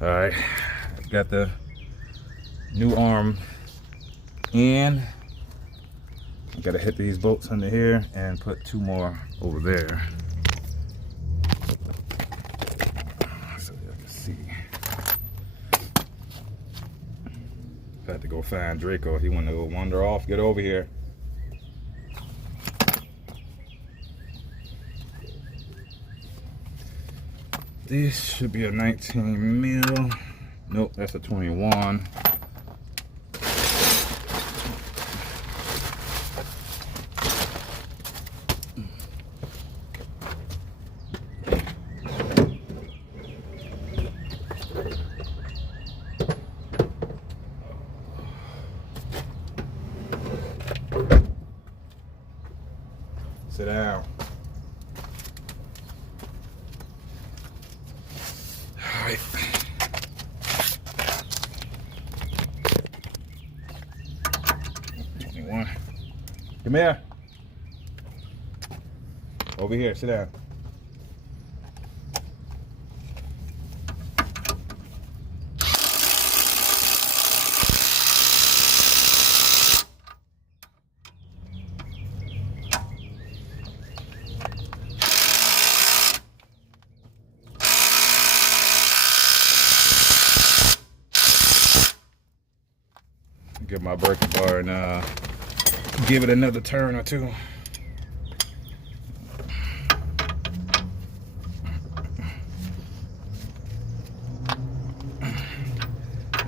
All right, got the new arm in. I gotta hit these bolts under here and put 2 more over there. So y'all can see. I had to go find Draco if he wanted to go wander off. Get over here. This should be a 19 mil. Nope, that's a 21. Sit down. All right. Come here. Over here, sit down. Get my braking bar and give it another turn or 2.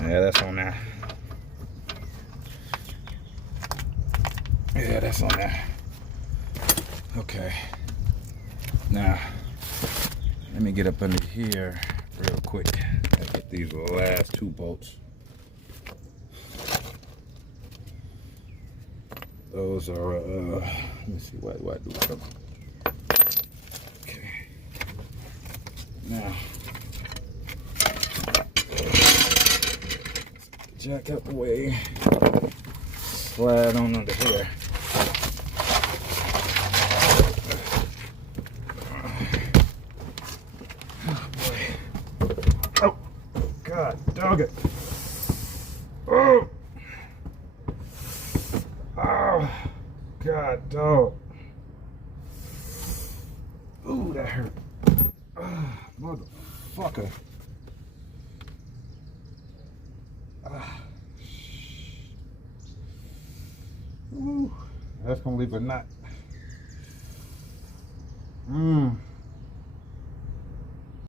Yeah, that's on there. Yeah, that's on there. Okay. Now, let me get up under here real quick. I get these last 2 bolts. Those are, let me see, why do I do them? Okay. Now, jack out the way, slide on under here. Oh boy. Oh, God, dog it. Oh. Oh, God, dog. Ooh, that hurt. Motherfucker. Ooh, that's gonna leave a knot.